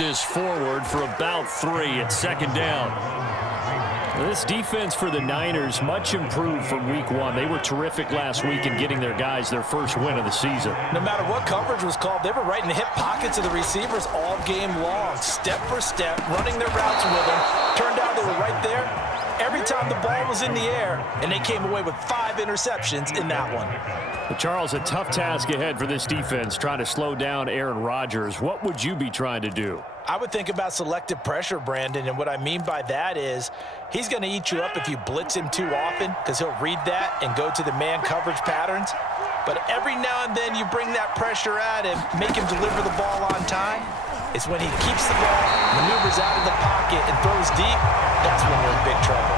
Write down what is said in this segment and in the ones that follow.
this forward for about 3 at second down. This defense for the Niners much improved from week 1. They were terrific last week in getting their guys their first win of the season. No matter what coverage was called, they were right in the hip pockets of the receivers all game long, step for step, running their routes with them. Turned out they were right there every time the ball was in the air, and they came away with 5 interceptions in that one. But Charles, a tough task ahead for this defense, trying to slow down Aaron Rodgers. What would you be trying to do? I would think about selective pressure, Brandon, and what I mean by that is he's going to eat you up if you blitz him too often because he'll read that and go to the man coverage patterns. But every now and then you bring that pressure at him, make him deliver the ball on time. It's when he keeps the ball, maneuvers out of the pocket, and throws deep, that's when we're in big trouble.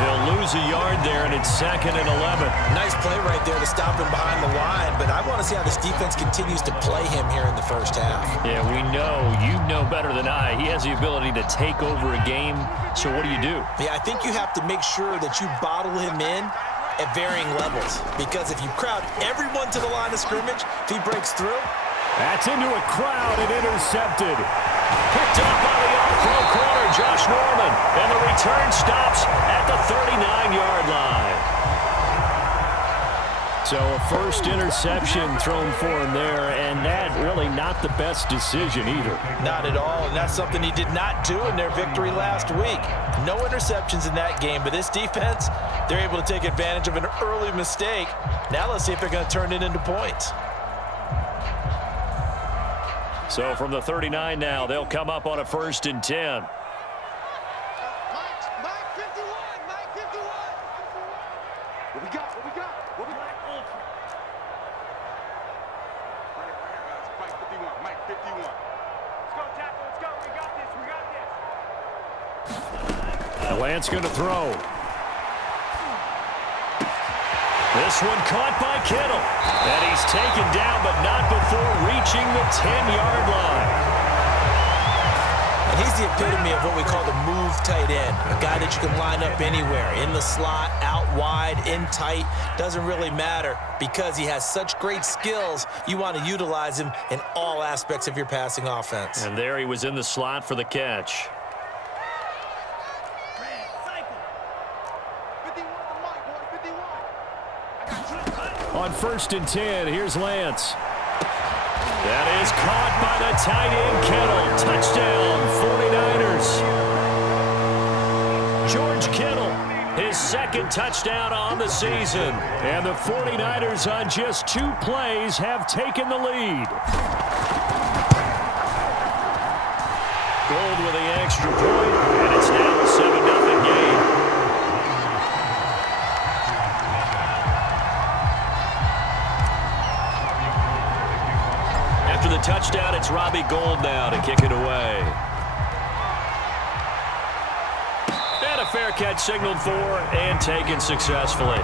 They'll lose a yard there, and it's 2nd and 11. Nice play right there to stop him behind the line, but I want to see how this defense continues to play him here in the first half. Yeah, we know. You know better than I. He has the ability to take over a game, so what do you do? Yeah, I think you have to make sure that you bottle him in at varying levels, because if you crowd everyone to the line of scrimmage, if he breaks through, that's into a crowd and intercepted. Picked up by the off-throw corner, Josh Norman. And the return stops at the 39-yard line. So a first interception thrown for him there, and that really not the best decision either. Not at all, and that's something he did not do in their victory last week. No interceptions in that game, but this defense, they're able to take advantage of an early mistake. Now let's see if they're going to turn it into points. So from the 39 now, they'll come up on a 1st and 10. Mike 51, Mike 51. What we got? What we got? What we got? Mike 51, Mike 51. Let's go, tackle. Let's go. We got this. We got this. The Lance going to throw. This one caught by Kittle. And he's taken down, but not before reaching the 10-yard line. And he's the epitome of what we call the move tight end. A guy that you can line up anywhere, in the slot, out wide, in tight. Doesn't really matter because he has such great skills. You want to utilize him in all aspects of your passing offense. And there he was in the slot for the catch. On 1st and 10, here's Lance. That is caught by the tight end, Kittle. Touchdown, 49ers. George Kittle, his 2nd touchdown on the season. And the 49ers on just 2 plays have taken the lead. Gold with the extra point, and it's now a 7-0 game. After the touchdown, it's Robbie Gould now to kick it away. And a fair catch signaled for and taken successfully.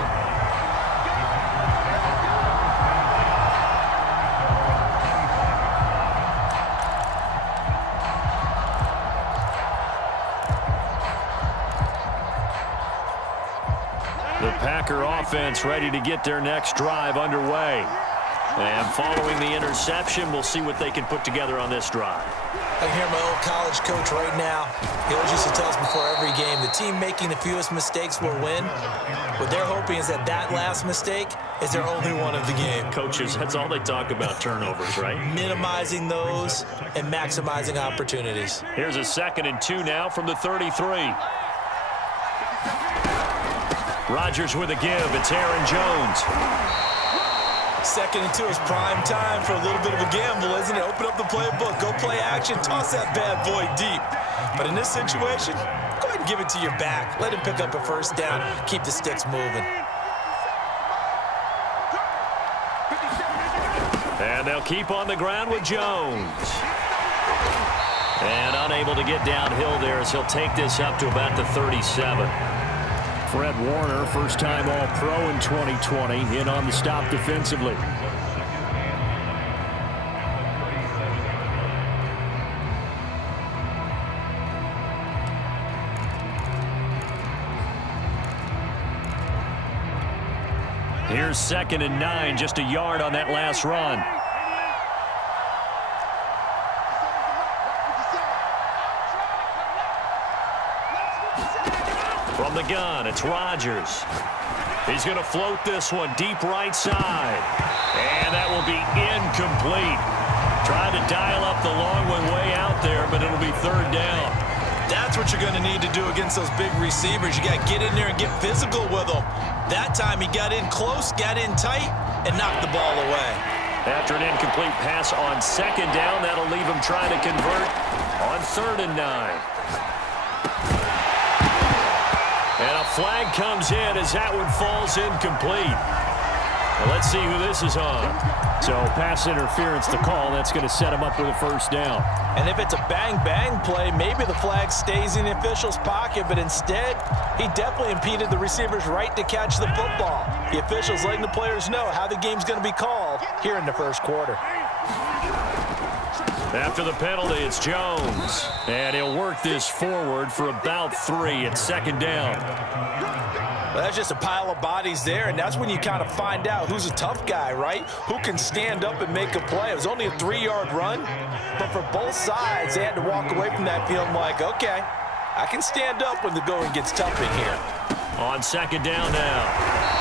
The Packer offense ready to get their next drive underway. And following the interception, we'll see what they can put together on this drive. I can hear my old college coach right now. He always used to tell us before every game, the team making the fewest mistakes will win. What they're hoping is that last mistake is their only one of the game. Coaches, that's all they talk about, turnovers, right? Minimizing those and maximizing opportunities. Here's a 2nd and 2 now from the 33. Rodgers with a give. It's Aaron Jones. 2nd and 2 is prime time for a little bit of a gamble, isn't it? Open up the playbook, go play action, toss that bad boy deep. But in this situation, go ahead and give it to your back. Let him pick up a 1st down, keep the sticks moving. And they'll keep on the ground with Jones. And unable to get downhill there as he'll take this up to about the 37. Fred Warner, first-time All-Pro in 2020, in on the stop defensively. Here's 2nd and 9, just a yard on that last run. From the gun, it's Rodgers. He's going to float this one deep right side. And that will be incomplete. Trying to dial up the long one way out there, but it'll be third down. That's what you're going to need to do against those big receivers. You got to get in there and get physical with them. That time he got in close, got in tight, and knocked the ball away. After an incomplete pass on second down, that'll leave him trying to convert on 3rd and 9. And a flag comes in as that one falls incomplete. Well, let's see who this is on. So pass interference to call. That's going to set him up with a first down. And if it's a bang-bang play, maybe the flag stays in the official's pocket, but instead, he definitely impeded the receiver's right to catch the football. The officials letting the players know how the game's going to be called here in the first quarter. After the penalty, it's Jones. And he'll work this forward for about 3 at 2nd down. Well, that's just a pile of bodies there, and that's when you kind of find out who's a tough guy, right? Who can stand up and make a play. It was only a 3-yard run, but for both sides, they had to walk away from that feeling like, okay, I can stand up when the going gets tough in here. On 2nd down now,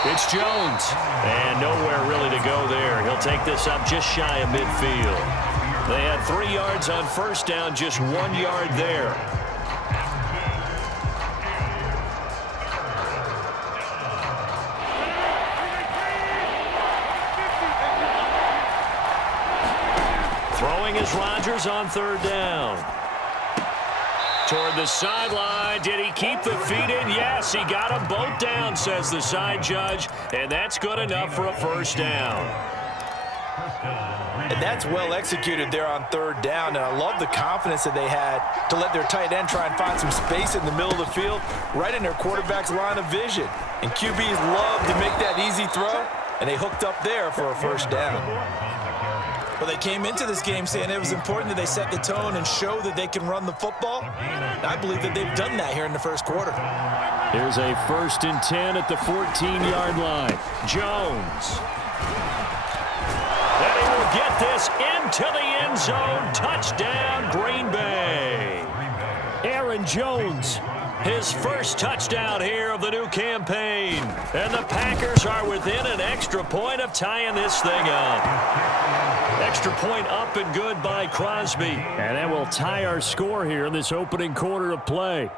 it's Jones. And nowhere really to go there. He'll take this up just shy of midfield. They had 3 yards on first down, just 1 yard there. Throwing is Rodgers on 3rd down. Toward the sideline. Did he keep the feet in? Yes, he got them both down, says the side judge. And that's good enough for a first down. And that's well executed there on 3rd down. And I love the confidence that they had to let their tight end try and find some space in the middle of the field, right in their quarterback's line of vision. And QBs love to make that easy throw, and they hooked up there for a first down. Well, they came into this game saying it was important that they set the tone and show that they can run the football. And I believe that they've done that here in the first quarter. Here's a 1st and 10 at the 14-yard line. Jones. And he will get this into the end zone. Touchdown, Green Bay. Aaron Jones, his first touchdown here of the new campaign. And the Packers are within an extra point of tying this thing up. Extra point up and good by Crosby. And that will tie our score here in this opening quarter of play.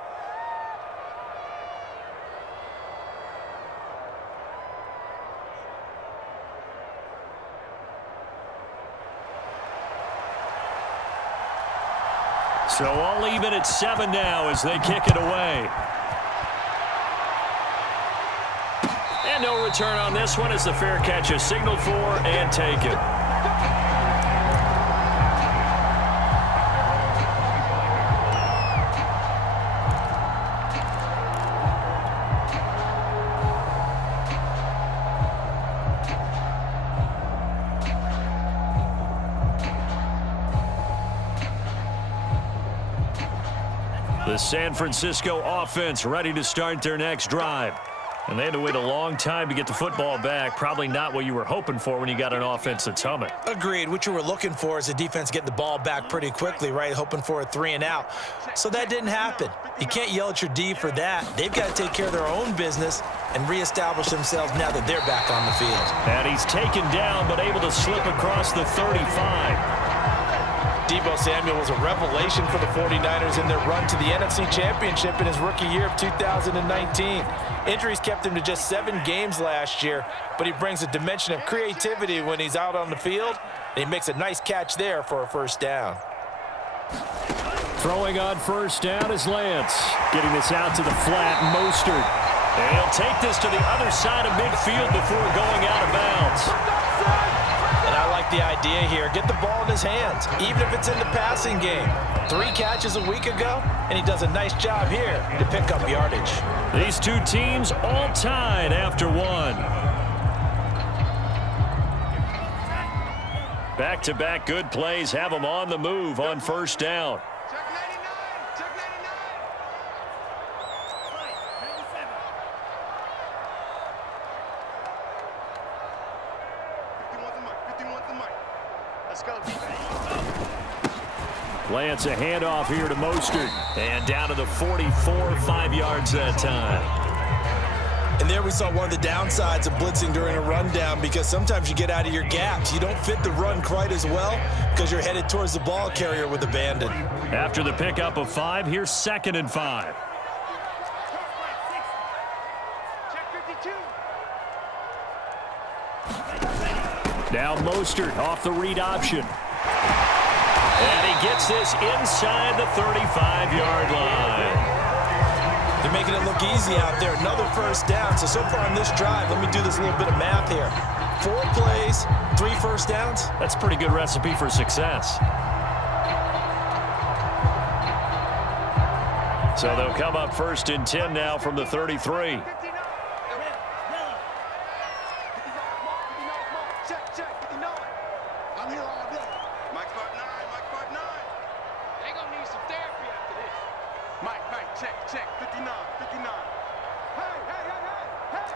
So all even at 7 now as they kick it away. And no return on this one as the fair catch is signaled for and taken. The San Francisco offense ready to start their next drive. And they had to wait a long time to get the football back. Probably not what you were hoping for when you got an offense that's humming. Agreed. What you were looking for is the defense getting the ball back pretty quickly, right? Hoping for a 3 and out. So that didn't happen. You can't yell at your D for that. They've got to take care of their own business and reestablish themselves now that they're back on the field. And he's taken down but able to slip across the 35. Deebo Samuel was a revelation for the 49ers in their run to the NFC Championship in his rookie year of 2019. Injuries kept him to just 7 games last year, but he brings a dimension of creativity when he's out on the field, and he makes a nice catch there for a first down. Throwing on first down is Lance. Getting this out to the flat, Mostert. And he'll take this to the other side of midfield before going out of bounds. And I like the idea here. Get the ball in his hands, even if it's in the passing game. 3 catches a week ago, and he does a nice job here to pick up yardage. These two teams all tied after 1. Back-to-back good plays have them on the move on first down. Check 99. Check 99. 51's the mic. 51's the mic. Let's go, defense. Plants a handoff here to Mostert. And down to the 44, 5 yards that time. And there we saw one of the downsides of blitzing during a rundown, because sometimes you get out of your gaps. You don't fit the run quite as well because you're headed towards the ball carrier with abandon. After the pickup of 5, here's 2nd and 5. Now Mostert off the read option. And he gets this inside the 35-yard line. They're making it look easy out there. Another first down. So far on this drive, let me do this little bit of math here. 4 plays, 3 first downs. That's a pretty good recipe for success. So they'll come up 1st and 10 now from the 33. I'm here all day. Mike part 9, Mike part 9. They gonna need some therapy after this. Mike, check, 59. Hey.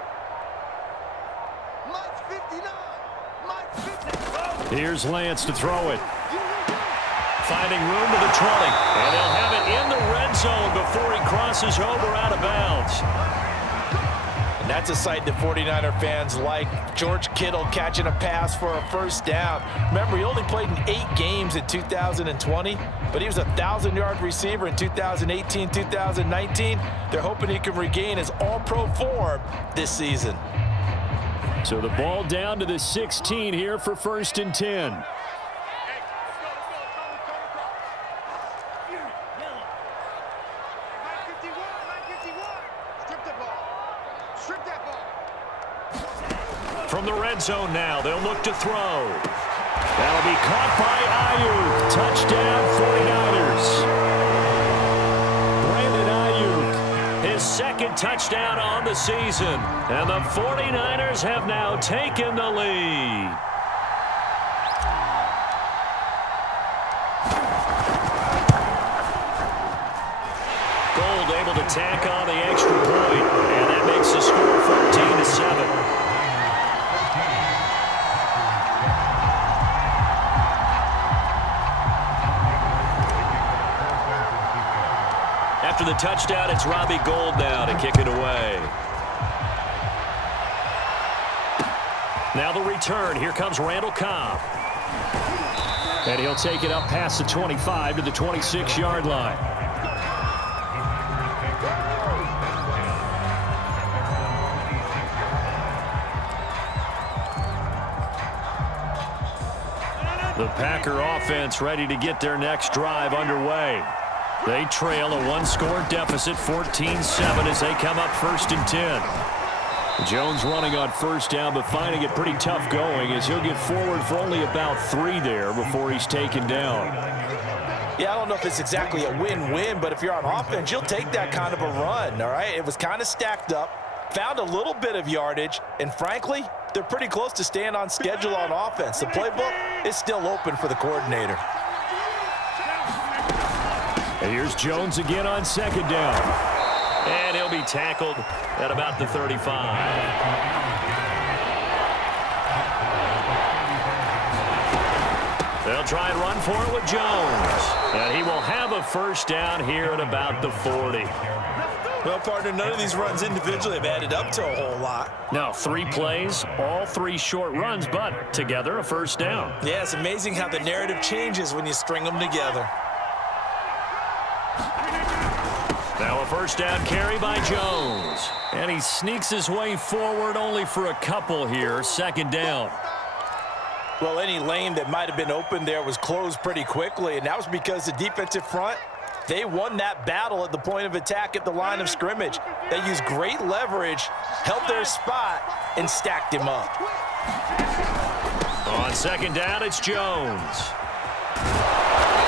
Mike's 59. Mike's 59. Here's Lance to throw it. Finding room to the 20. And they'll have it in the red zone before he crosses over out of bounds. And that's a sight that 49er fans like. George Kittle catching a pass for a first down. Remember, he only played in 8 games in 2020, but he was a 1,000-yard receiver in 2018, 2019. They're hoping he can regain his all-pro form this season. So the ball down to the 16 here for 1st and 10. From the red zone now, they'll look to throw. That'll be caught by Ayuk. Touchdown, 49ers. Brandon Ayuk, his 2nd touchdown on the season. And the 49ers have now taken the lead. Gold able to tack on the extra point, and that makes the score 14-7. After the touchdown, it's Robbie Gould now to kick it away. Now the return. Here comes Randall Cobb. And he'll take it up past the 25 to the 26-yard line. The Packer offense ready to get their next drive underway. They trail a 1-score deficit, 14-7, as they come up 1st and 10. Jones running on 1st down, but finding it pretty tough going as he'll get forward for only about 3 there before he's taken down. Yeah, I don't know if it's exactly a win-win, but if you're on offense, you'll take that kind of a run, all right? It was kind of stacked up, found a little bit of yardage, and frankly, they're pretty close to staying on schedule on offense. The playbook is still open for the coordinator. And here's Jones again on 2nd down. And he'll be tackled at about the 35. They'll try and run for it with Jones. And he will have a 1st down here at about the 40. Well, partner, none of these runs individually have added up to a whole lot. Now, 3 plays, all 3 short runs, but together a 1st down. Yeah, it's amazing how the narrative changes when you string them together. Now a 1st down carry by Jones. And he sneaks his way forward only for a couple here. 2nd down. Well, any lane that might have been open there was closed pretty quickly, and that was because the defensive front, they won that battle at the point of attack at the line of scrimmage. They used great leverage, held their spot, and stacked him up. On 2nd down, it's Jones.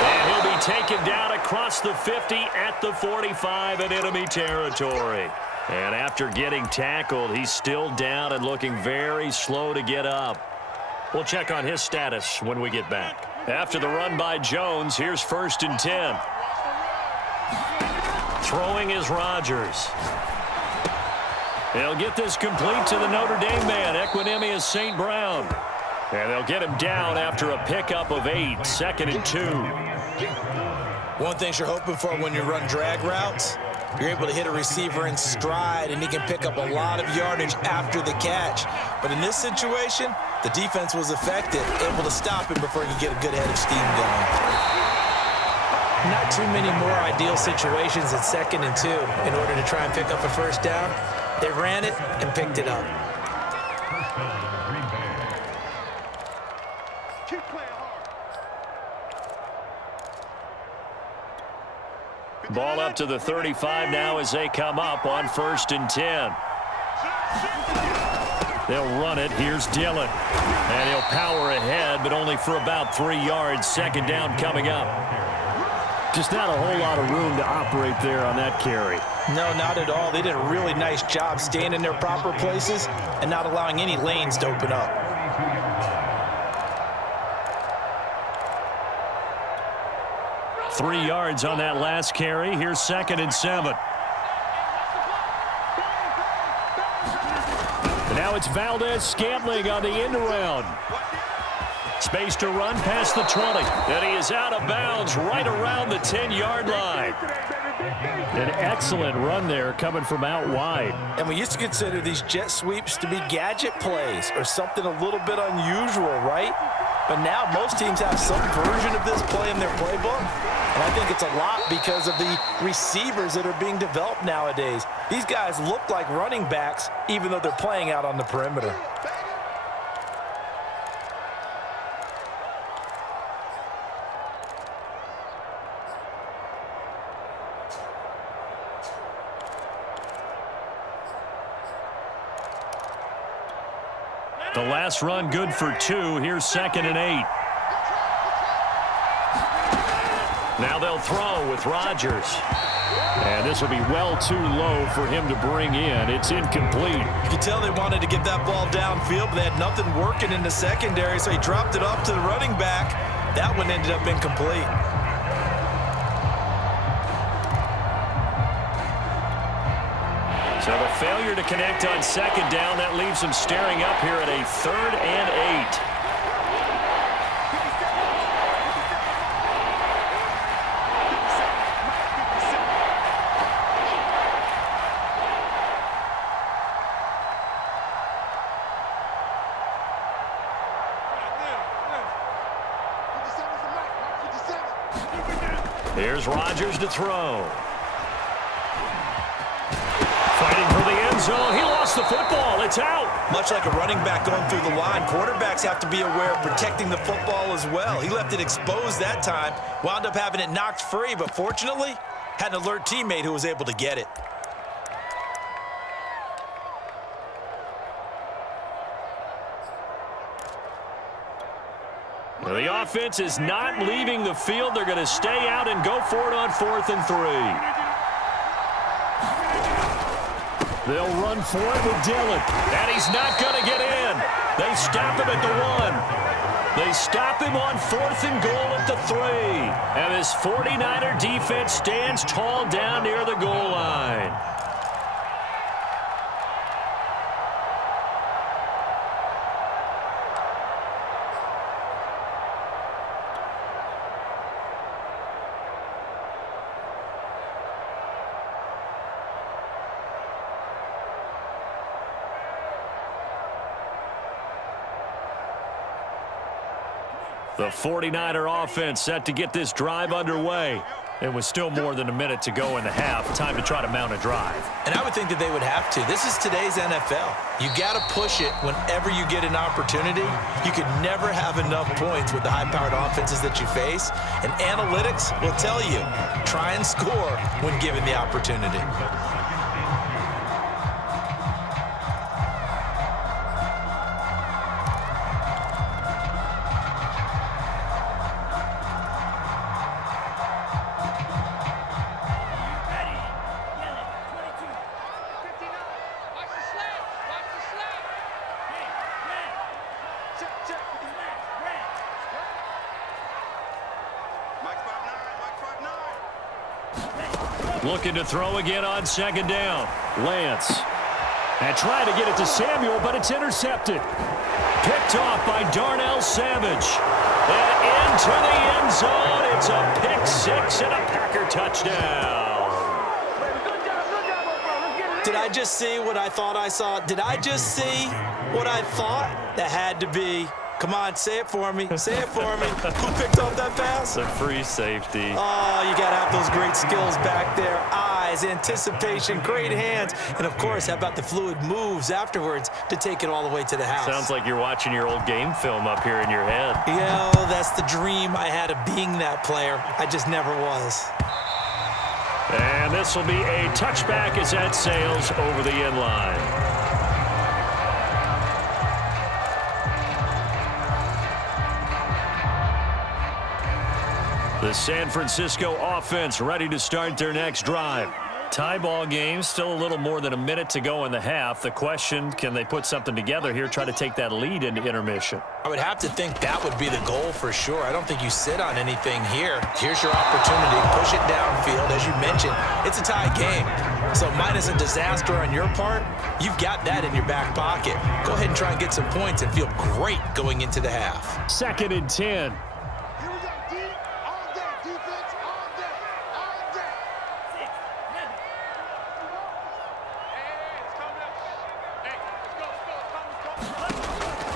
And he'll be taken down across the 50 at the 45 in enemy territory. And after getting tackled, he's still down and looking very slow to get up. We'll check on his status when we get back. After the run by Jones, here's 1st and 10. Throwing is Rodgers. They'll get this complete to the Notre Dame man, Equanimeous St. Brown. And they'll get him down after a pickup of 8, 2nd and 2. One thing you're hoping for when you run drag routes, you're able to hit a receiver in stride, and he can pick up a lot of yardage after the catch. But in this situation, the defense was effective, able to stop him before he could get a good head of steam going. Not too many more ideal situations at 2nd and 2 in order to try and pick up a first down. They ran it and picked it up. Keep playing hard. Ball up to the 35 now as they come up on 1st and 10. They'll run it. Here's Dillon. And he'll power ahead, but only for about 3 yards. 2nd down coming up. Just not a whole lot of room to operate there on that carry. No, not at all. They did a really nice job staying in their proper places and not allowing any lanes to open up. Three yards on that last carry. Here's 2nd and 7. And now it's Valdez-Scantling on the end around. Space to run past the 20. And he is out of bounds right around the 10-yard line. An excellent run there coming from out wide. And we used to consider these jet sweeps to be gadget plays or something a little bit unusual, right? But now most teams have some version of this play in their playbook. And I think it's a lot because of the receivers that are being developed nowadays. These guys look like running backs even though they're playing out on the perimeter. The last run good for 2. Here's 2nd and 8. Now they'll throw with Rodgers. And this will be well too low for him to bring in. It's incomplete. You can tell they wanted to get that ball downfield, but they had nothing working in the secondary, so he dropped it off to the running back. That one ended up incomplete. So the failure to connect on 2nd down, that leaves them staring up here at a 3rd and 8. Here's Rodgers to throw. Fighting for the end zone. He lost the football. It's out. Much like a running back going through the line, quarterbacks have to be aware of protecting the football as well. He left it exposed that time, wound up having it knocked free, but fortunately, had an alert teammate who was able to get it. Well, the offense is not leaving the field. They're going to stay out and go for it on 4th and 3. They'll run for it with Dillon. And he's not going to get in. They stop him at the 1. They stop him on 4th and goal at the 3. And this 49er defense stands tall down near the goal line. The 49er offense set to get this drive underway. It was still more than a minute to go in the half. Time to try to mount a drive. And I would think that they would have to. This is today's NFL. You got to push it whenever you get an opportunity. You could never have enough points with the high-powered offenses that you face. And analytics will tell you, try and score when given the opportunity. Looking to throw again on 2nd down. Lance. And trying to get it to Samuel, but it's intercepted. Picked off by Darnell Savage. And into the end zone. It's a pick six and a Packer touchdown. Did I just see what I thought I saw? Did I just see what I thought? That had to be. Come on, say it for me. Say it for me. Who picked off that pass? It's a free safety. Oh, you got to have those great skills back there. Eyes, anticipation, great hands. And, of course, how about the fluid moves afterwards to take it all the way to the house? Sounds like you're watching your old game film up here in your head. Yeah, that's the dream I had of being that player. I just never was. And this will be a touchback as that sails over the end line. The San Francisco offense ready to start their next drive. Tie ball game, still a little more than a minute to go in the half. The question, can they put something together here, try to take that lead into intermission? I would have to think that would be the goal for sure. I don't think you sit on anything here. Here's your opportunity. Push it downfield. As you mentioned, it's a tie game. So minus a disaster on your part, you've got that in your back pocket. Go ahead and try and get some points and feel great going into the half. 2nd and 10.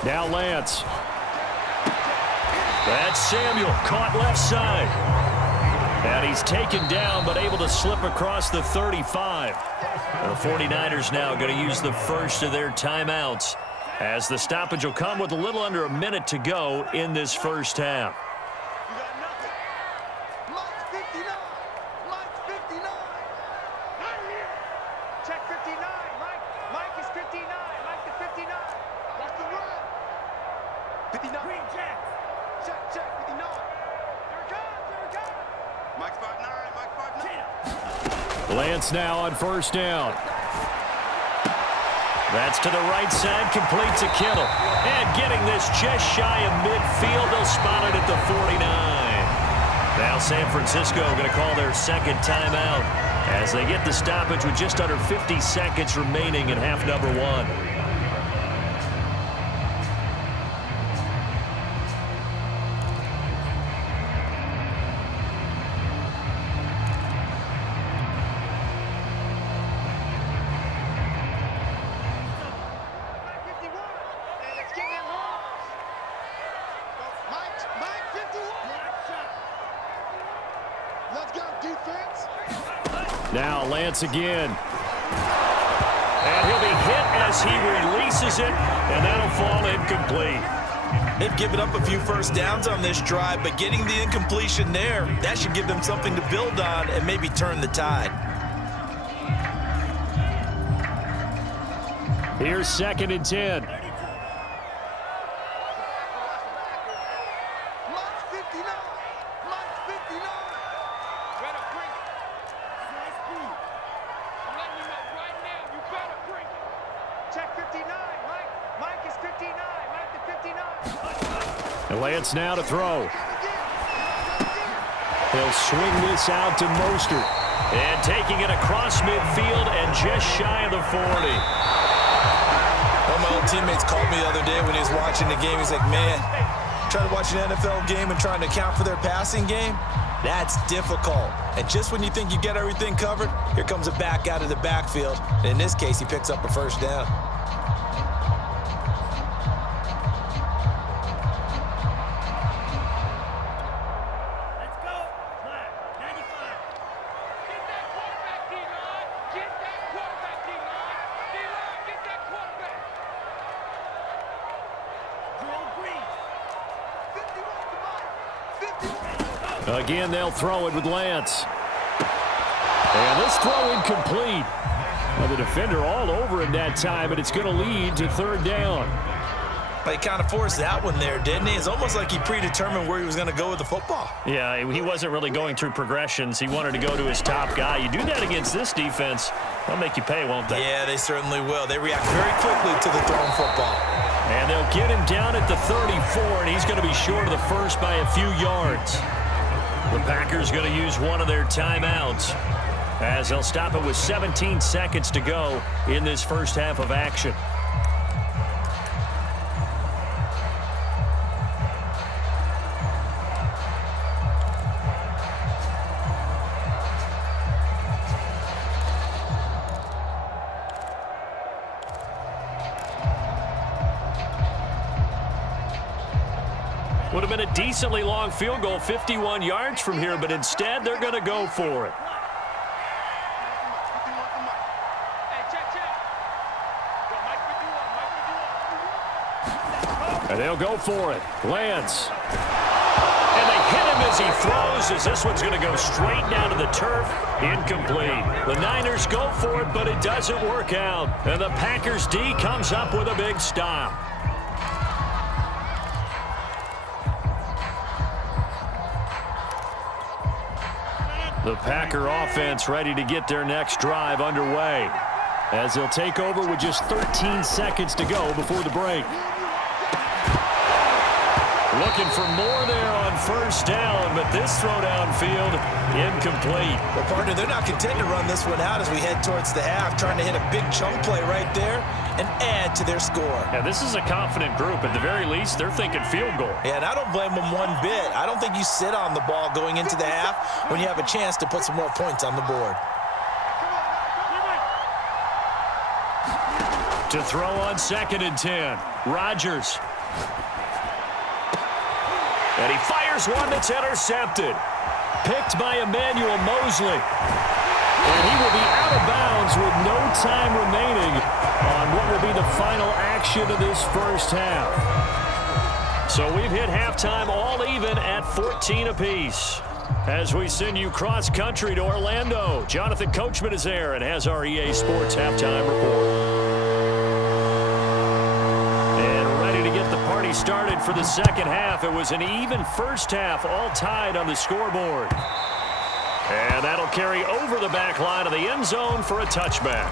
Now Lance. That's Samuel, caught left side. And he's taken down, but able to slip across the 35. The 49ers now going to use the first of their timeouts, as the stoppage will come with a little under a minute to go in this first half. Lance now on first down. That's to the right side, complete to Kittle. And getting this just shy of midfield, they'll spot it at the 49. Now San Francisco going to call their second timeout as they get the stoppage with just under 50 seconds remaining in half number one. Now Lance again. And he'll be hit as he releases it, and that'll fall incomplete. They've given up a few first downs on this drive, but getting the incompletion there, that should give them something to build on and maybe turn the tide. Here's 2nd and 10. And Lance now to throw. He'll swing this out to Mostert. And taking it across midfield and just shy of the 40. One of my old teammates called me the other day when he was watching the game. He's like, man, trying to watch an NFL game and trying to account for their passing game, that's difficult. And just when you think you get everything covered, here comes a back out of the backfield. And in this case, he picks up a first down. Again, they'll throw it with Lance. And this throw incomplete. Well, the defender all over him that time, and it's going to lead to 3rd down. He kind of forced that one there, didn't he? It's almost like he predetermined where he was going to go with the football. Yeah, he wasn't really going through progressions. He wanted to go to his top guy. You do that against this defense, they'll make you pay, won't they? Yeah, they certainly will. They react very quickly to the thrown football. And they'll get him down at the 34, and he's going to be short of the first by a few yards. The Packers going to use one of their timeouts as they'll stop it with 17 seconds to go in this first half of action. Would have been a decently long field goal, 51 yards from here, but instead they're going to go for it. And they'll go for it. Lance. And they hit him as he throws, as this one's going to go straight down to the turf. Incomplete. The Niners go for it, but it doesn't work out. And the Packers D comes up with a big stop. The Packer offense ready to get their next drive underway, as they'll take over with just 13 seconds to go before the break. Looking for more there on first down, but this throw downfield, incomplete. Well, partner, they're not content to run this one out as we head towards the half, trying to hit a big chunk play right there and add to their score. Yeah, this is a confident group. At the very least, they're thinking field goal. Yeah, and I don't blame them one bit. I don't think you sit on the ball going into the half when you have a chance to put some more points on the board. To throw on 2nd and 10, Rodgers. And he fires one that's intercepted. Picked by Emmanuel Mosley. And he will be out of bounds with no time remaining on what will be the final action of this first half. So we've hit halftime all even at 14 apiece. As we send you cross-country to Orlando, Jonathan Coachman is there and has our EA Sports halftime report. Started for the second half. It was an even first half, all tied on the scoreboard. And that'll carry over the back line of the end zone for a touchback.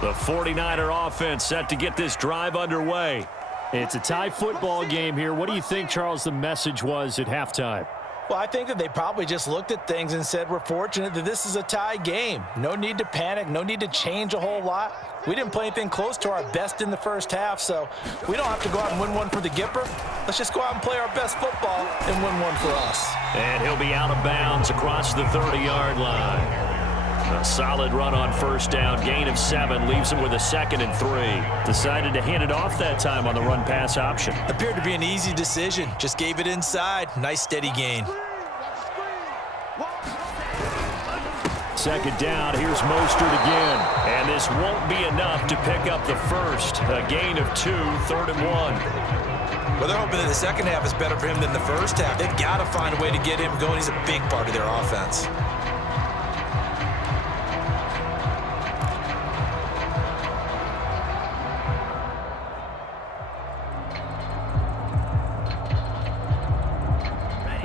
The 49er offense set to get this drive underway. It's a tie football game here. What do you think, Charles, the message was at halftime? Well, I think that they probably just looked at things and said, we're fortunate that this is a tie game. No need to panic. No need to change a whole lot. We didn't play anything close to our best in the first half, so we don't have to go out and win one for the Gipper. Let's just go out and play our best football and win one for us. And he'll be out of bounds across the 30-yard line. A solid run on first down. Gain of 7 leaves him with a 2nd and 3. Decided to hand it off that time on the run-pass option. Appeared to be an easy decision. Just gave it inside. Nice, steady gain. 2nd down. Here's Mostert again. And this won't be enough to pick up the first. A gain of 2, 3rd and 1. Well, they're hoping that the second half is better for him than the first half. They've got to find a way to get him going. He's a big part of their offense.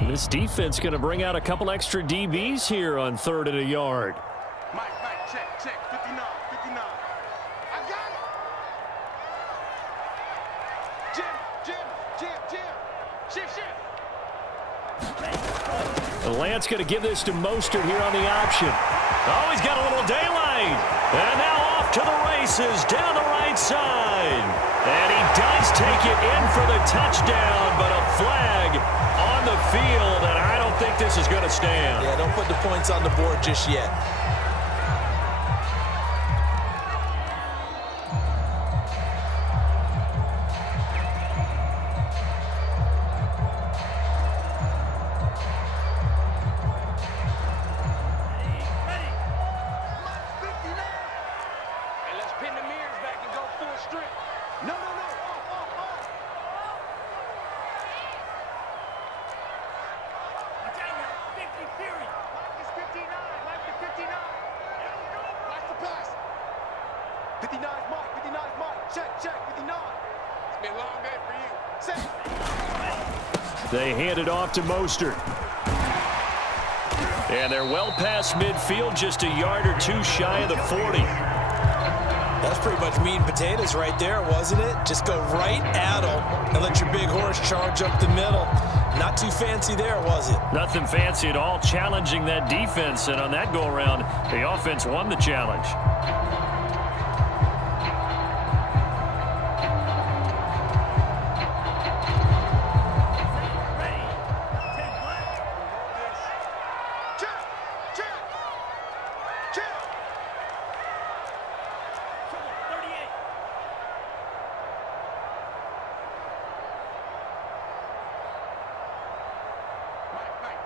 This defense going to bring out a couple extra DBs here on 3rd and a yard. Mike, check, 59. I got it. Jim. Shift. And Lance going to give this to Mostert here on the option. Oh, he's got a little daylight. And now off to the races down the right side. And he does take it in for the touchdown, but a flag on the field, and I don't think this is going to stand. Yeah, don't put the points on the board just yet. They hand it off to Mostert. And they're well past midfield, just a yard or 2 shy of the 40. That's pretty much meat and potatoes right there, wasn't it? Just go right at them and let your big horse charge up the middle. Not too fancy there, was it? Nothing fancy at all, challenging that defense. And on that go-around, the offense won the challenge.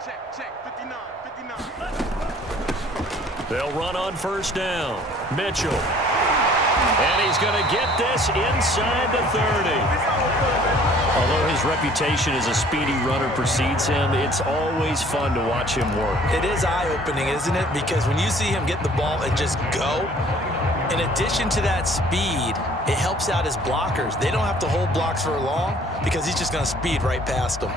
check, check. 59, 59. They'll run on first down. Mitchell. And he's going to get this inside the 30. Although his reputation as a speedy runner precedes him, it's always fun to watch him work. It is eye-opening, isn't it? Because when you see him get the ball and just go, in addition to that speed, it helps out his blockers. They don't have to hold blocks for long because he's just going to speed right past them.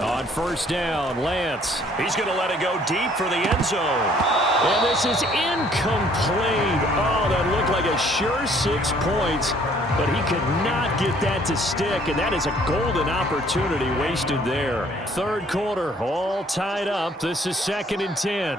On first down, Lance. He's going to let it go deep for the end zone. And this is incomplete. Oh, that looked like a sure 6 points, but he could not get that to stick, and that is a golden opportunity wasted there. Third quarter, all tied up. This is 2nd and 10.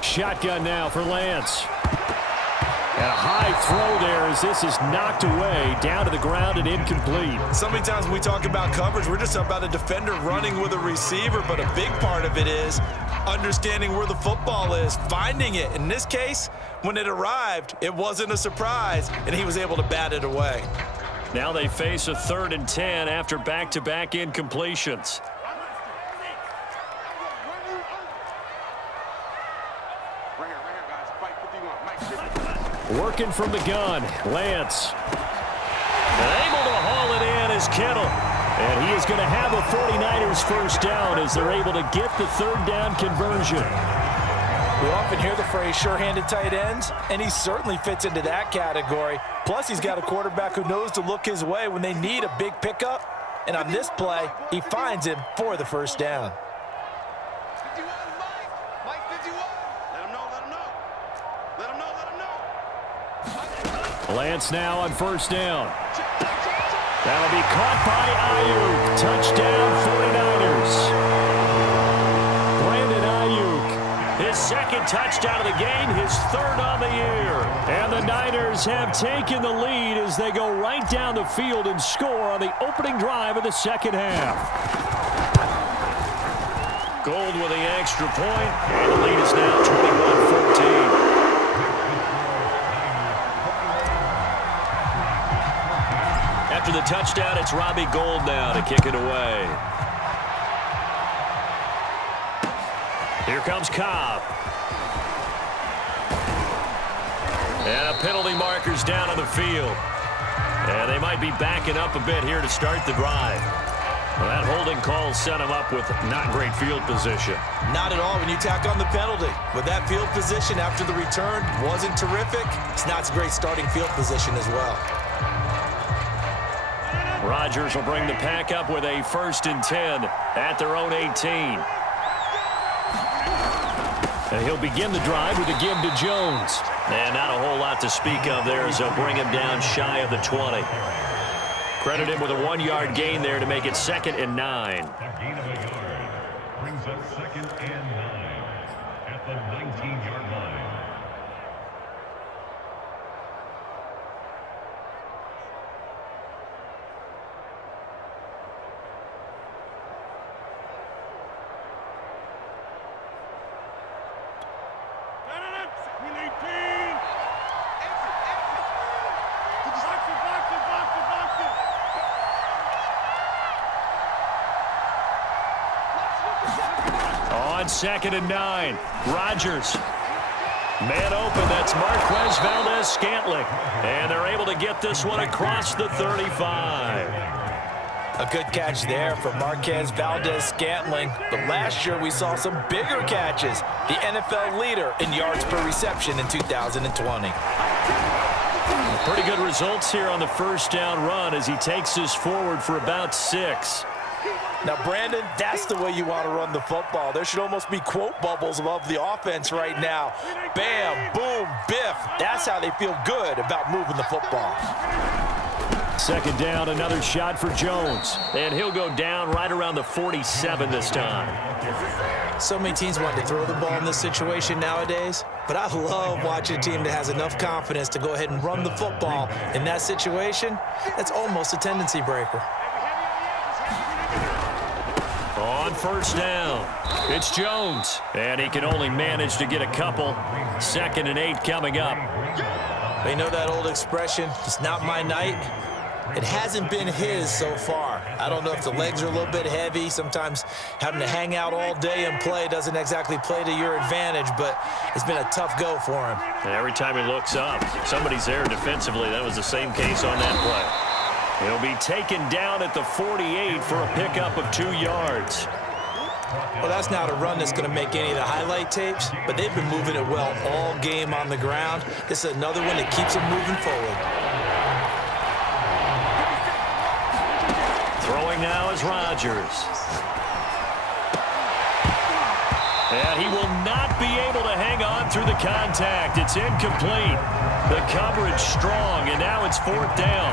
Shotgun now for Lance. And a high throw there as this is knocked away, down to the ground and incomplete. So many times when we talk about coverage, we're just about a defender running with a receiver, but a big part of it is understanding where the football is, finding it. In this case, when it arrived, it wasn't a surprise, and he was able to bat it away. Now they face a 3rd and 10 after back-to-back incompletions. Working from the gun, Lance. Able to haul it in is Kittle. And he is going to have a 49ers first down as they're able to get the 3rd down conversion. We often hear the phrase sure-handed tight ends, and he certainly fits into that category. Plus, he's got a quarterback who knows to look his way when they need a big pickup. And on this play, he finds him for the first down. 51, Mike 51. Let him know, let him know. Let him know, let him know. Lance now on first down. That'll be caught by Ayuk. Touchdown 49ers. Brandon Ayuk, his 2nd touchdown of the game, his 3rd on the year. And the Niners have taken the lead as they go right down the field and score on the opening drive of the 2nd half. Gold with the extra point, and the lead is now 21-14. After the touchdown, it's Robbie Gould now to kick it away. Here comes Cobb. And a penalty marker's down on the field. And they might be backing up a bit here to start the drive. Well, that holding call set him up with not great field position. Not at all when you tack on the penalty. With that field position after the return wasn't terrific, it's not a great starting field position as well. Rodgers will bring the pack up with a 1st and 10 at their own 18. And he'll begin the drive with a give to Jones. And not a whole lot to speak of there as they'll bring him down shy of the 20. Credit him with a 1-yard gain there to make it 2nd and 9. A gain of a yard brings up 2nd and 9 at the 19-yard line. On 2nd and 9, Rodgers. Man open, that's Marquez Valdes-Scantling. And they're able to get this one across the 35. A good catch there for Marquez Valdes-Scantling. But last year we saw some bigger catches. The NFL leader in yards per reception in 2020. Pretty good results here on the first down run as he takes us forward for about 6. Now, Brandon, that's the way you want to run the football. There should almost be quote bubbles above the offense right now. Bam, boom, biff. That's how they feel good about moving the football. Second down, another shot for Jones. And he'll go down right around the 47 this time. So many teams want to throw the ball in this situation nowadays, but I love watching a team that has enough confidence to go ahead and run the football in that situation. That's almost a tendency breaker. On first down, it's Jones. And he can only manage to get a couple. 2nd and 8 coming up. They know that old expression, it's not my night. It hasn't been his so far. I don't know if the legs are a little bit heavy. Sometimes having to hang out all day and play doesn't exactly play to your advantage, but it's been a tough go for him. And every time he looks up, somebody's there defensively. That was the same case on that play. He'll be taken down at the 48 for a pickup of 2 yards. Well, that's not a run that's going to make any of the highlight tapes, but they've been moving it well all game on the ground. This is another one that keeps them moving forward. Throwing now is Rodgers. And he will not be able to hang on through the contact. It's incomplete. The coverage strong, and now it's 4th down.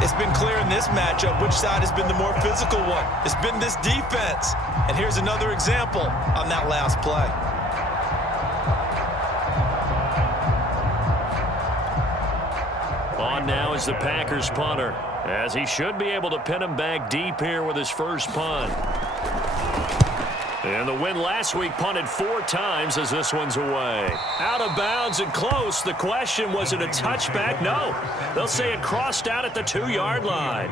It's been clear in this matchup which side has been the more physical one. It's been this defense. And here's another example on that last play. On now is the Packers punter, as he should be able to pin him back deep here with his first punt. And the win last week punted 4 times as this one's away. Out of bounds and close. The question, was it a touchback? No. They'll say it crossed out at the 2-yard line.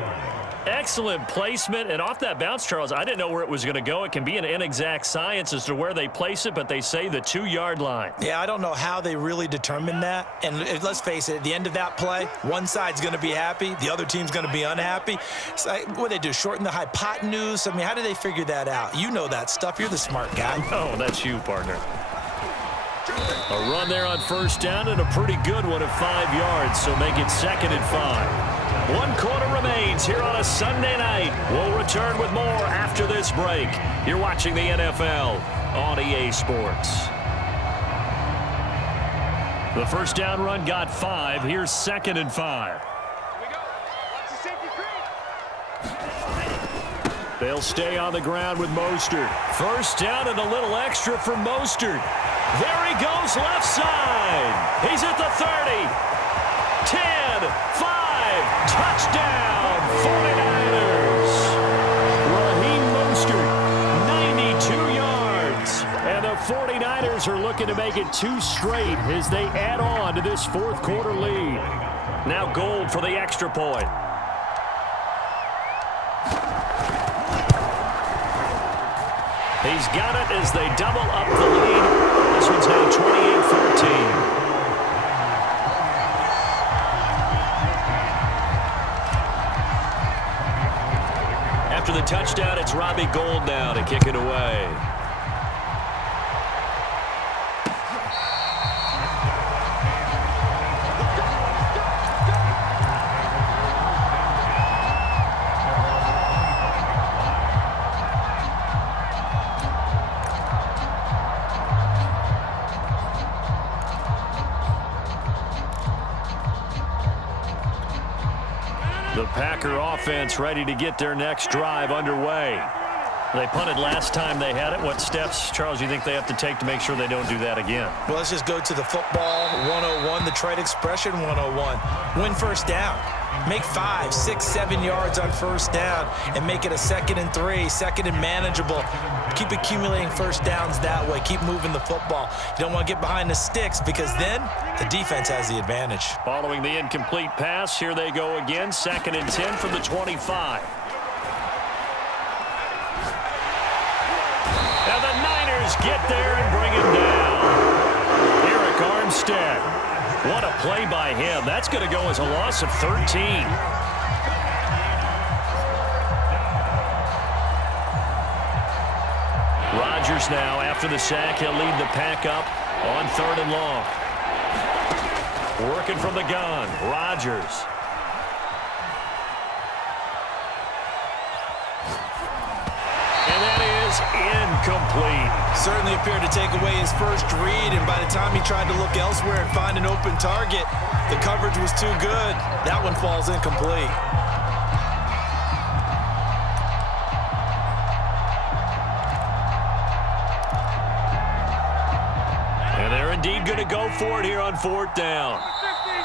Excellent placement, and off that bounce, Charles, I didn't know where it was going to go. It can be an inexact science as to where they place it, but they say the 2-yard line. Yeah, I don't know how they really determined that. And let's face it, at the end of that play, one side's going to be happy, the other team's going to be unhappy. So, what do they do, shorten the hypotenuse? I mean, how do they figure that out? You know that stuff. You're the smart guy. Oh, that's you, partner. A run there on first down, and a pretty good one at 5 yards, so make it 2nd and 5. 1 quarter remains here on a Sunday night. We'll return with more after this break. You're watching the NFL on EA Sports. The first down run got 5. Here's 2nd and 5. They'll stay on the ground with Mostert. First down and a little extra for Mostert. There he goes left side. He's at the 30. 10, 5. Touchdown, 49ers. Raheem Mostert, 92 yards. And the 49ers are looking to make it 2 straight as they add on to this 4th quarter lead. Now Gold for the extra point. He's got it as they double up the lead. This one's now 28-14. After the touchdown, it's Robbie Gould now to kick it away. The Packer offense ready to get their next drive underway. They punted last time they had it. What steps, Charles, you think they have to take to make sure they don't do that again? Well, let's just go to the football 101, the trade expression 101. Win first down. Make 5, 6, 7 yards on first down and make it a 2nd and 3, 2nd and manageable. Keep accumulating first downs that way. Keep moving the football. You don't want to get behind the sticks because then the defense has the advantage. Following the incomplete pass, here they go again. 2nd and 10 from the 25. Now the Niners get there and bring him down. Eric Armstead. What a play by him. That's going to go as a loss of 13. Rodgers now, after the sack, he'll lead the pack up on 3rd and long. Working from the gun, Rodgers. And that is incomplete. Certainly appeared to take away his first read, and by the time he tried to look elsewhere and find an open target, the coverage was too good. That one falls incomplete. And they're indeed going to go for it here on 4th down.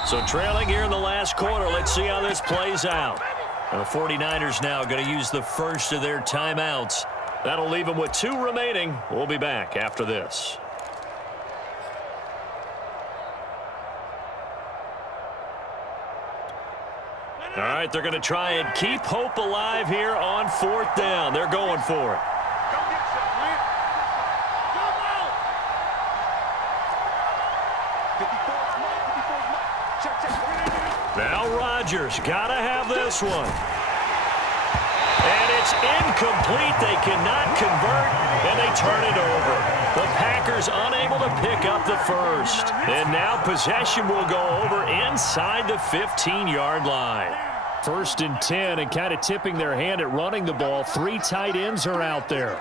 So trailing here in the last quarter, let's see how this plays out. And the 49ers now going to use the first of their timeouts. That'll leave them with 2 remaining. We'll be back after this. All right, they're going to try and keep hope alive here on 4th down. They're going for it. Now Rodgers got to have this one. And it's incomplete. They cannot convert, and they turn it over. The Packers unable to pick up the first. And now possession will go over inside the 15-yard line. 1st and 10, and kind of tipping their hand at running the ball. 3 tight ends are out there.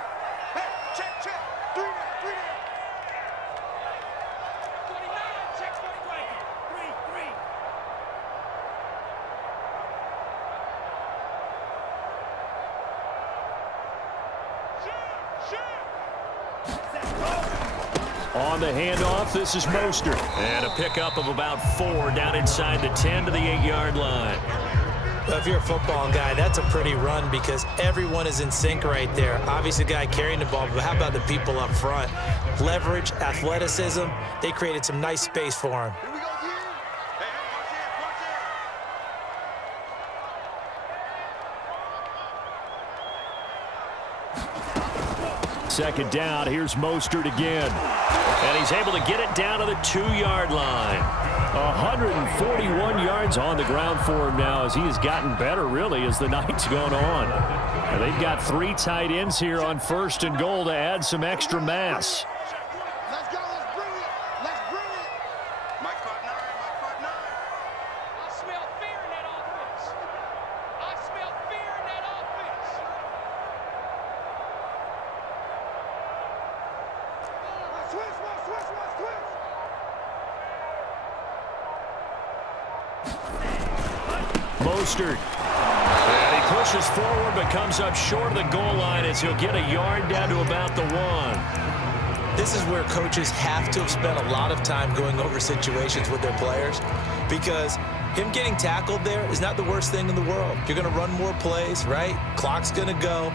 On the handoff, this is Mostert. And a pickup of about 4 down inside the 10 to the 8-yard line. Well, if you're a football guy, that's a pretty run because everyone is in sync right there. Obviously, the guy carrying the ball, but how about the people up front? Leverage, athleticism, they created some nice space for him. Here we go, yeah. Hey, watch it. 2nd down, here's Mostert again. And he's able to get it down to the 2-yard line. 141 yards on the ground for him now as he has gotten better, really, as the night's gone on. And they've got 3 tight ends here on 1st and goal to add some extra mass. Let's go, let's bring it. Let's bring it. Mike caught 9, Mike caught 9. I smell fear in that offense. I smell fear in that offense. Switch. Mostert. And he pushes forward but comes up short of the goal line as he'll get a yard down to about the 1. This is where coaches have to have spent a lot of time going over situations with their players because him getting tackled there is not the worst thing in the world. You're going to run more plays, right? Clock's going to go.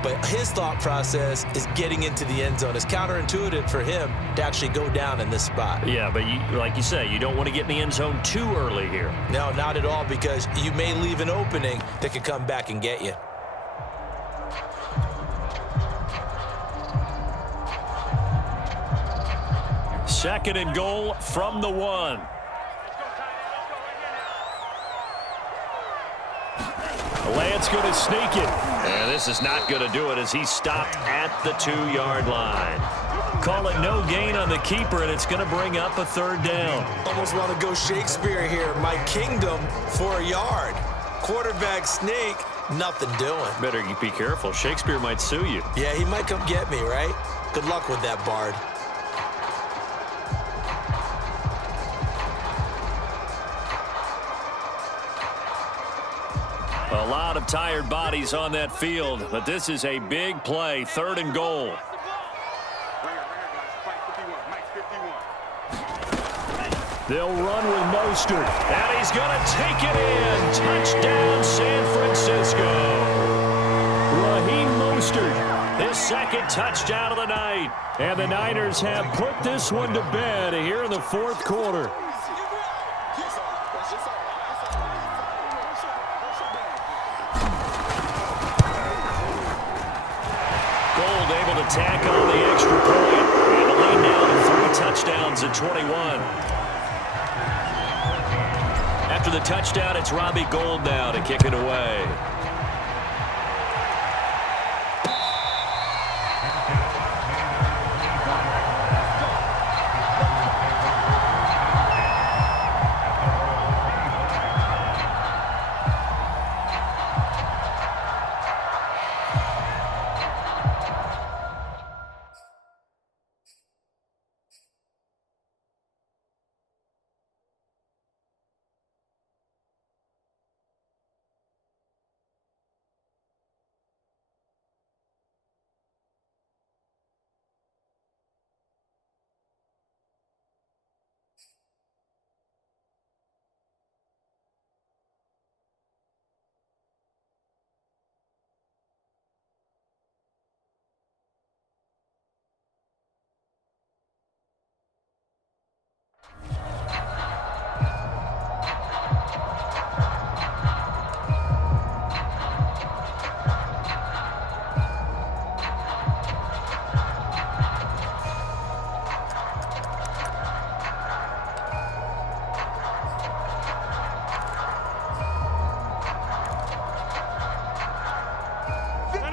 But his thought process is getting into the end zone. It's counterintuitive for him to actually go down in this spot. Yeah, but like you say, you don't want to get in the end zone too early here. No, not at all, because you may leave an opening that could come back and get you. Second and goal from the 1. Lance going to sneak it. And this is not going to do it as he's stopped at the 2-yard line. Call it no gain on the keeper, and it's going to bring up a 3rd down. Almost want to go Shakespeare here. My kingdom for a yard. Quarterback sneak, nothing doing. Better be careful. Shakespeare might sue you. Yeah, he might come get me, right? Good luck with that, Bard. A lot of tired bodies on that field, but this is a big play. 3rd and goal. Right here, guys. Mike 51. They'll run with Mostert. And he's going to take it in. Touchdown, San Francisco. Raheem Mostert. His 2nd touchdown of the night. And the Niners have put this one to bed here in the 4th quarter. Gold able to tack on the extra point. And the lead now to 3 touchdowns at 21. After the touchdown, it's Robbie Gould now to kick it away.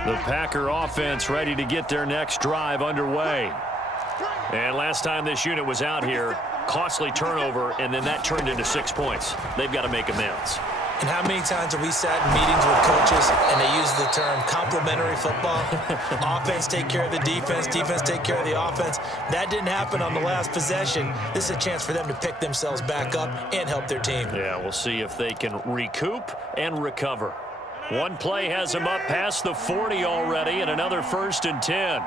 The Packer offense ready to get their next drive underway. And last time this unit was out here, costly turnover, and then that turned into 6 points. They've got to make amends. And how many times have we sat in meetings with coaches and they use the term complementary football? Offense take care of the defense, defense take care of the offense. That didn't happen on the last possession. This is a chance for them to pick themselves back up and help their team. Yeah, we'll see if they can recoup and recover. One play has them up past the 40 already, and another 1st and 10.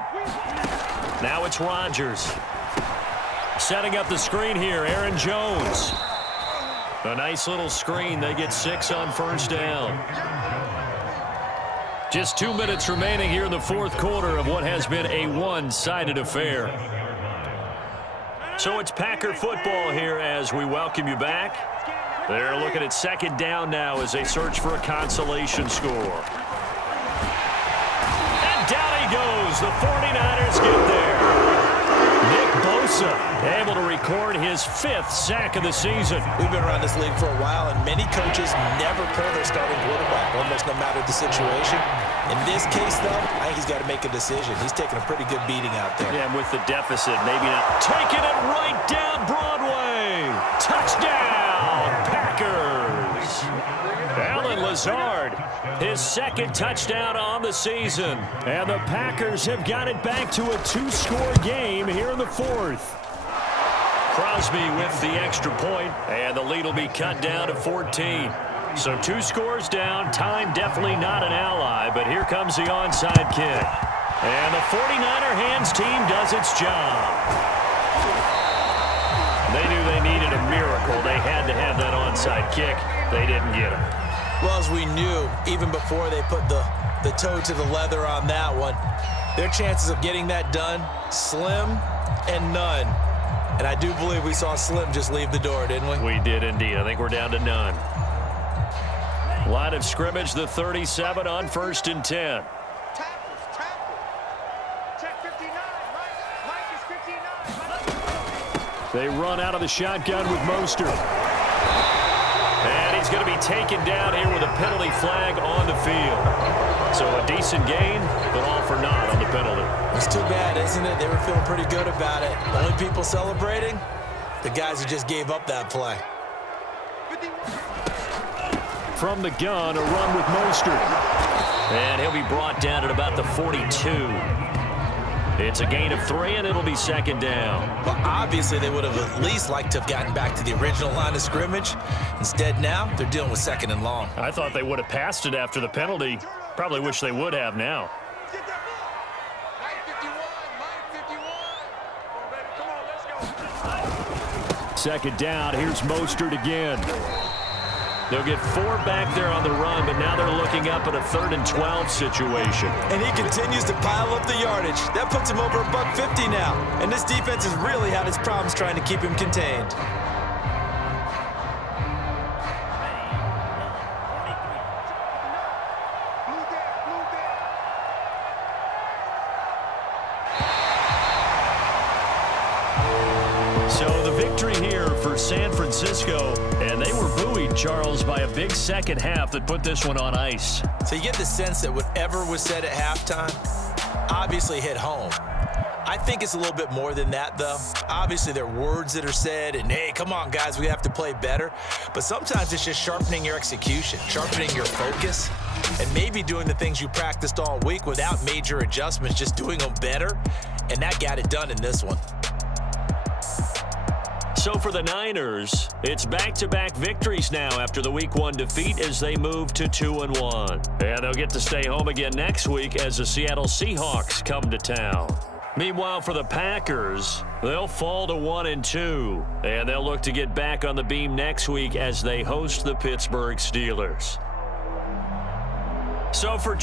Now it's Rodgers. Setting up the screen here, Aaron Jones. A nice little screen. They get 6 on 1st down. Just 2 minutes remaining here in the 4th quarter of what has been a one-sided affair. So it's Packer football here as we welcome you back. They're looking at 2nd down now as they search for a consolation score. And down he goes. The 49ers get there. Nick Bosa able to record his 5th sack of the season. We've been around this league for a while, and many coaches never pull their starting quarterback, almost no matter the situation. In this case, though, I think he's got to make a decision. He's taking a pretty good beating out there. Yeah, and with the deficit, maybe not. Taking it right down Broadway. Touchdown, Packers. Allen Lazard, his 2nd touchdown on the season. And the Packers have got it back to a 2-score game here in the 4th. Crosby with the extra point, and the lead will be cut down to 14. So 2 scores down. Time definitely not an ally, but here comes the onside kick. And the 49er hands team does its job. They knew they needed a miracle. They had to have that onside kick. They didn't get it. Well, as we knew, even before they put the toe to the leather on that one, their chances of getting that done, slim and none. And I do believe we saw Slim just leave the door, didn't we? We did indeed. I think we're down to none. Line of scrimmage, the 37 on 1st and 10. Tackle. Check 59. Mike is 59. They run out of the shotgun with Mostert. And he's going to be taken down here with a penalty flag on the field. So a decent gain, but all for naught on the penalty. It's too bad, isn't it? They were feeling pretty good about it. The only people celebrating, the guys who just gave up that play. From the gun, a run with Mostert. And he'll be brought down at about the 42. It's a gain of 3, and it'll be 2nd down. Well, obviously, they would have at least liked to have gotten back to the original line of scrimmage. Instead, now, they're dealing with 2nd and long. I thought they would have passed it after the penalty. Probably wish they would have now. Get that ball. Mike 51. Come on, baby. Come on, let's go. 2nd down. Here's Mostert again. They'll get 4 back there on the run, but now they're looking up at a 3rd and 12 situation. And he continues to pile up the yardage. That puts him over $150 now. And this defense has really had its problems trying to keep him contained. So the victory here for San Francisco, and they were buoyed, Charles, by a big 2nd half that put this one on ice. So you get the sense that whatever was said at halftime obviously hit home. I think it's a little bit more than that, though. Obviously, there are words that are said, and hey, come on, guys, we have to play better. But sometimes it's just sharpening your execution, sharpening your focus, and maybe doing the things you practiced all week without major adjustments, just doing them better. And that got it done in this one. So for the Niners, it's back-to-back victories now after the Week 1 defeat as they move to 2-1. And they'll get to stay home again next week as the Seattle Seahawks come to town. Meanwhile, for the Packers, they'll fall to 1-2. And they'll look to get back on the beam next week as they host the Pittsburgh Steelers. So for